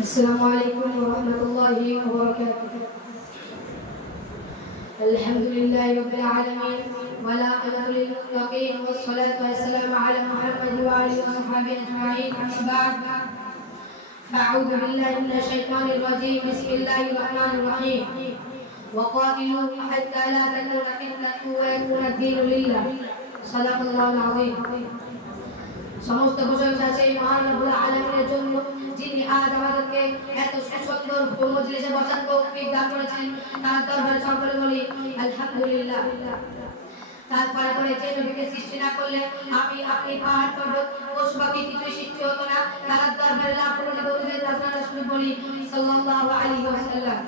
السلام عليكم ورحمة الله وبركاته. الحمد لله رب العالمين والعاقبة للمتقين والصلاة والسلام على محمد وآله وصحبه أجمعين. أما بعد فأعوذ بالله من الشيطان الرجيم. بسم الله الرحمن الرحيم. وقاتلوهم حتى لا تكون فتنة ويكون الدين لله. صدق الله العظيم. সমস্ত প্রশংসা সেই মহান রব্বুল আলামিনের জন্য, যিনি আজ আমাদেরকে এত সুন্দর মজলিসে বসার তৌফিক দান করেছেন। তার দরবারে সকলে বলি আলহামদুলিল্লাহ। তারপরে বলে যে নবীকে সৃষ্টি না করলে আমি আপনি পাহাড় পর্বত পশু পাখি কিছুই সৃষ্টি হতো না। তার দরবারে লাভ করে দরুদের রাসূল বলি সাল্লাল্লাহু আলাইহি ওয়াসাল্লাম।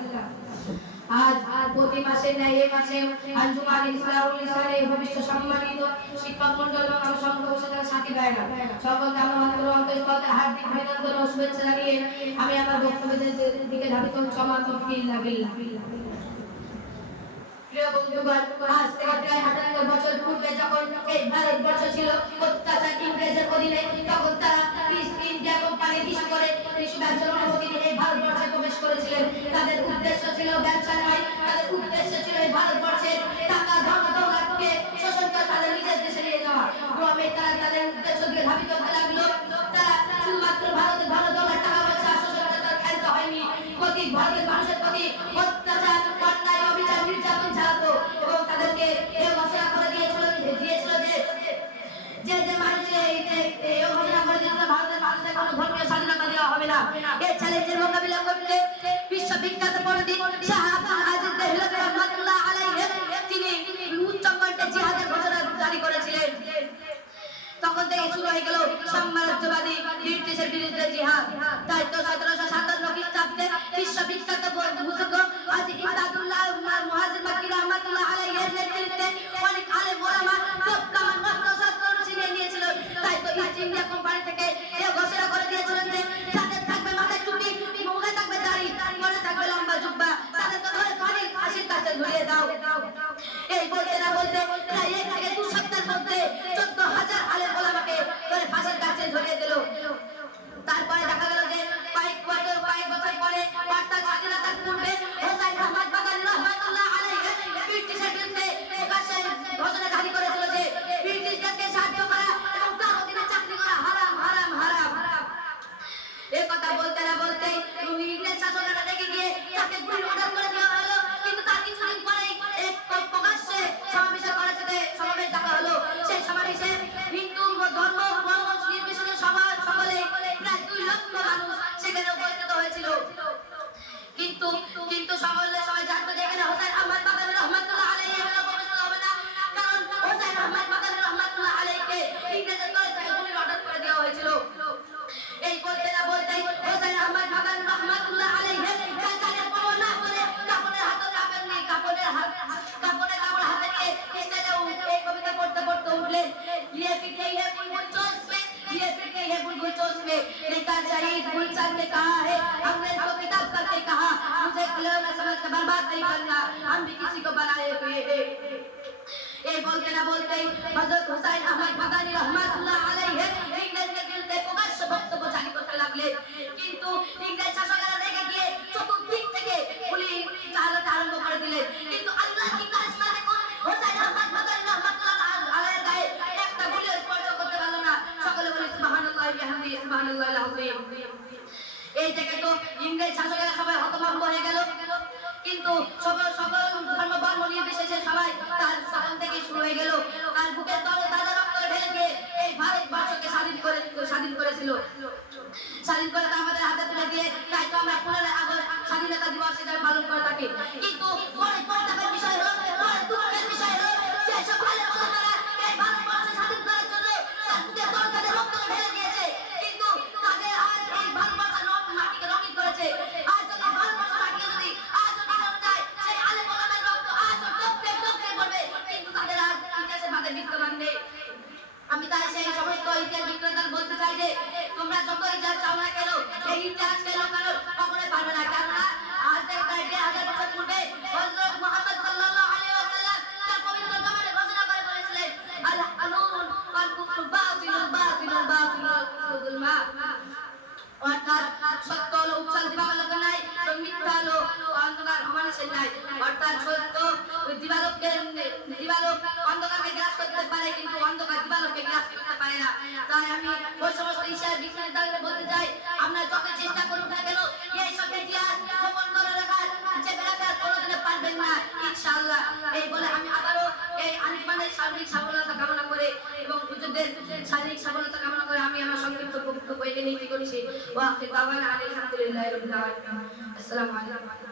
আজ প্রতি মাসে ন্যায় এই মাসে আঞ্জুমান ইসলাহুল লিসানে ভবিষ্য সম্মানিত শিক্ষক মণ্ডল এবং আমার সংগঠনের সাথী ভাইরা সকলকে আমার অন্তঃস্থল হার্দিক অভিনন্দন ও শুভেচ্ছা জানিয়ে আমি আমার বক্তব্যের দিকে ধাবিত ক্ষমা তৌফিক বিল্লাহ। প্রিয় বন্ধুগণ, আজ থেকে প্রায় ৭৮ বছর পূর্বে যখন এই ভারতবর্ষ ছিল অত্যাচার ইংরেজের অধীনে, তখন তারা ইস্ট ইন্ডিয়া কোম্পানি ইস্যু করে কৃষি ব্যবসার অনুমতি নিয়ে এই ভারতবর্ষে প্রবেশ করেছিলেন। তাদের উদ্দেশ্য ছিল ব্যবসা নয়, তাদের উদ্দেশ্য ছিল এই ভারতবর্ষের টাকা ধন দৌলতকে শোষণ করে তাদের নিজের দেশে নিয়ে যাওয়া। ক্রমে তারা তাদের উদ্দেশ্য দিয়ে ধাবিত হতে লাগলো। তারা শুধুমাত্র ভারতের ধন দৌলত টাকা পয়সা শোষণ করে তারা খেলতে হয়নি, প্রতি ভারতের মানুষের প্রতি অত্যাচার অন্যায় অবিচার নির্যাতন চালাতো এবং তাদেরকে এই ঘোষণা করে দিয়েছিল যে যে মানুষের এই ঘোষণা করে দিয়েছিল ভারতের মানুষের কোনো ধর্মীয় স্বাধীনতা দেওয়া হবে না। এই চ্যালেঞ্জের মোকাবিলা করতে বিশ্ববিখ্যাত পণ্ডিত শাহ আব্দুল আজিজ দেহলভী রাহমাতুল্লাহ আলাইহি তিনি উচ্চকণ্ঠে জিহাদের ঘোষণা জারি করেছিলেন। তখন থেকে শুরু হয়ে গেল সাম্রাজ্যবাদী ব্রিটিশের বিরুদ্ধে জিহাদ। তাই তো ১৭৫৭ খ্রিস্টাব্দে বিশ্ববিখ্যাত বুজুর্গ হাজী ইমদাদুল্লাহ মুহাজির মাক্কি রাহমাতুল্লাহ আলাইহির নেতৃত্বে অনেক আলেম ওলামা তৎকালীন অস্ত্র-শস্ত্র ছিনিয়ে নিয়েছিল। তাই তো ইস্ট ইন্ডিয়া কোম্পানি থেকে এই ঘোষণা করে দিয়েছিলেন যে যাদের থাকবে মাথায় টুপি, মুখে থাকবে দাড়ি, পরে থাকবে লম্বা জুব্বা, তাদেরকে ধরে ফাঁসির কাছে ঝুলিয়ে দাও। এই বলতে না বলতে প্রায় ১ থেকে ২ সপ্তাহের মধ্যে ১৪,০০০ আলেম ওলামাকে ধরে ফাঁসির কাছে ঝুলিয়ে দিল। তারপরে দেখা গেল যে কয়েক বছর পরে বার্তা স্বাধীনতার পূর্বে হোসাইন আহমদ বাদানী রাহমাতুল্লাহ আলাইহি ব্রিটিশের বিরুদ্ধে প্রকাশ্যে ঘোষণা জারি করেছিল যে ব্রিটিশদেরকে সাহায্য করা এবং তার অধীনে চাকরি করা হারাম হারাম হারাম। এই কথা বলতে না বলতেই ইংরেজ শাসকেরা রেগে গিয়ে তাকে গুলির অর্ডার করে দেওয়া হলো। কিন্তু তার কিছুদিন পরেই এক প্রকাশ্যে সমাবেশ ডাকা হলো। সেই সমাবেশে হিন্দু ধর্ম নির্বিশেষে সকলে প্রায় ২ লক্ষ মানুষ সেখানে উপস্থিত হয়েছিল। কিন্তু সবাই জানতো যে এখানে হোসেন আহমদ বাদানী রাহমাতুল্লাহ আলাইহি উপস্থিত হবে না, কারণ হোসেন আহমদ বাদানী রাহমাতুল্লাহ আলাইহিকে ইংরেজের তরফ থেকে গুলির অর্ডার করে দেওয়া হয়েছিল। এই বলতে না বলতেই হোসেন আহমদ বাদানী রাহমাতুল্লাহ আলাইহি কাঁচারে পরোয়া না করে কাপড়ের কাপড় হাতে নিয়ে স্টেজে এই কবিতা পড়তে উঠলেন। ये फिर ये बुलबुल चोंच में, ये फिर ये बुलबुल चोंच में, नेता शहीद गुलशन ने कहा है, अंग्रेज को किताब करके कहा, मुझे खिलौना समझ कर बर्बाद नहीं करना, हम भी किसी को बनाए हुए हैं। এই বলতে না বলতেই হযরত হুসাইন আহমদ বাদানী রাহমাতুল্লাহ আলাইহি ইংরেজদের বিরুদ্ধে প্রকাশ্য বক্তব্য জারি করতে লাগলেন। কিন্তু ইংরেজ শাসকেরা রেগে গিয়ে চতুর্দিক থেকে গুলি চালাতে আরম্ভ করে দিলেন। কিন্তু আল্লাহ কি কারিশমা দেখুন, হুসাইন আহমদ বাদানী রাহমাতুল্লাহ আলাইহি গায়ে একটা গুলিও স্পর্শ করতে পারল না। সকলে বলি সুবহানাল্লাহি ওয়া বিহামদিহি সুবহানাল্লাহিল আযীম। এই থেকে তো ইংরেজ শাসকেরা সবাই হতভম্ব হয়ে গেল। কিন্তু সকল ধর্ম বর্ণ নির্বিশেষে সবাই তার স্থান থেকে শুরু হয়ে গেল। আর বুকের তলে তাজা রক্ত ঢেলে দিয়ে এই ভারতবর্ষকে স্বাধীন করেছিল। স্বাধীন করে তা আমাদের হাতে তুলে দিয়ে তাই তো আমরা পুনরায় স্বাধীনতা দিবস হিসেবে পালন করে থাকি। কিন্তু পরে পরিতাপের বিষয় হলো, পরে দুঃখের বিষয় হলো যে সব আলেম ওলামারা এই ভারতবর্ষ স্বাধীন করার জন্য তার বুকের তলে তাদের রক্ত ঢেলে দিয়েছে, কিন্তু তাদের আজ এই ভারতবর্ষের মাটিকে রঙিন করেছে। আজ যদি ভারতবর্ষের মাটিকে যদি আজ যায় সেই আলেম ওলামার রক্ত আজ টপকে পড়বে, কিন্তু তাদের আজ ইতিহাসের মাঝে বিদ্যমান নেই। আমি তাই সেই সমস্ত ইতিহাস বিক্রেতাদের বলতে চাই যে তোমরা যতই যা চাও না কেন এই ইতিহাসকে লোকানো কখনোই পারবে না, কারণ আজ থেকে প্রায় ১,৫০০ বছর পূর্বে হযরত মুহাম্মদ ভালোবাসেন নাই। অর্থাৎ সত্য ওই দিবালোক অন্ধকারকে গ্রাস করতে পারে, কিন্তু অন্ধকার দিবালোককে গ্রাস করতে পারে না। তাই আমি ওই সমস্ত ঈশ্বর বিজ্ঞানীদের বলতে চাই, আমরা যত চেষ্টা করুক না কেন এই সব ইতিহাস গোপন করে রাখার যে বেড়াতে কোনোদিনও পারবেন না ইনশাআল্লাহ। এই বলে আমি আবারও এই আঞ্জুমানের সার্বিক সফলতা কামনা করে এবং হুজুরদের শারীরিক সফলতা কামনা করে আমি আমার সংক্ষিপ্ত বক্তব্য এখানে নিতে করেছি। ওয়া আখির দাওয়ানা আলহামদুলিল্লাহি রাব্বিল আলামিন। আসসালামু আলাইকুম।